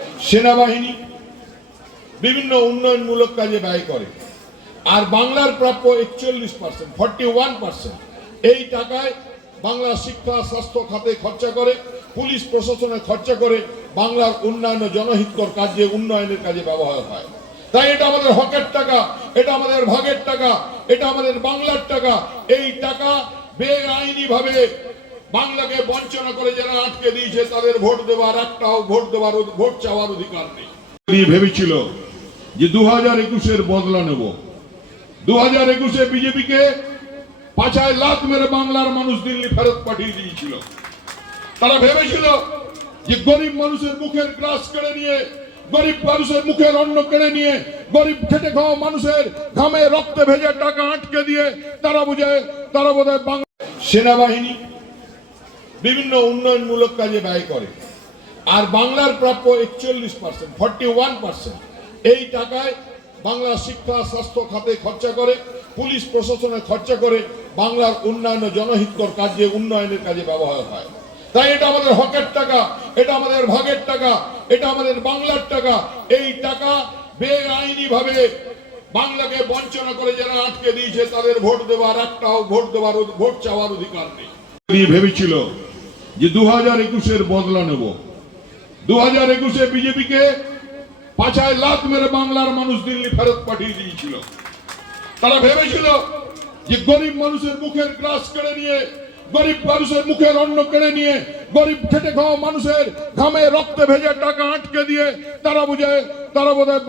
সেনাবাহিনী বিভিন্ন উন্নয়নমূলক কাজে ব্যয় করে, আর বাংলার প্রাপ্য 41%, 41% এই টাকায় বাংলা শিক্ষা স্বাস্থ্য খাতে খরচা করে, পুলিশ প্রশাসনে খরচা করে, বাংলার উন্নয়ন জনহিতকর কাজে উন্নয়নের কাজে ব্যবহার হয়। তাই এটা আমাদের হকের টাকা, এটা আমাদের ভাগের টাকা, এটা আমাদের বাংলার টাকা। এই টাকা বেআইনি ভাবে বাংলাকে বঞ্চনা করে যারা আটকে দিয়েছে তাদের ভোট দেওয়ার একটাও ভোট চাওয়ার অধিকার নেই। ভেবেছিল যে 2021-এর বদলা নেব, 2021-এ বিজেপিকে পাছায় লাত মেরে বাংলার মানুষ দিল্লি ফেরত পাঠিয়ে দিয়েছিল। তারা ভেবেছিল যে গরিব মানুষের মুখের গ্রাস কেড়ে নিয়ে, গরিব মানুষের মুখের অন্ন কেড়ে নিয়ে, গরিব খেটে খাওয়া মানুষের ঘামে রক্তে ভেজে টাকা আটকে দিয়ে তারা বোধহয় বাংলা। সেনাবাহিনী বিভিন্ন উন্নয়নমূলক কাজে ব্যয় করে, আর বাংলার প্রাপ্য 41%, 41% এই টাকায় বাংলা শিক্ষা স্বাস্থ্য খাতে খরচা করে, পুলিশ প্রশাসনে খরচা করে, বাংলার উন্নয়ন জনহিতকর কাজে উন্নয়নের কাজে ব্যবহার হয়। তাই এটা আমাদের হকের টাকা, এটা আমাদের ভাগের টাকা, এটা আমাদের বাংলার টাকা। এই টাকা বেআইনি ভাবে বাংলাকে বঞ্চনা করে যারা আটকে দিয়েছে তাদের ভোট দেওয়ার একটাও ভোট চাওয়ার অধিকার নেই। ভেবেছিল যে 2021-এর বদলা নেব, 2021-এ বিজেপিকে পাছায় লাত মেরে বাংলার মানুষ দিল্লি ফেরত পাঠিয়ে দিয়েছিল। তারা ভেবেছিল যে গরিব মানুষের মুখের গ্রাস কেড়ে নিয়ে, গরিব মানুষের মুখের অন্ন কেড়ে নিয়ে, গরিব খেটে খাওয়া মানুষের ঘামে রক্তে ভেজে টাকা আটকে দিয়ে তারা বোধহয়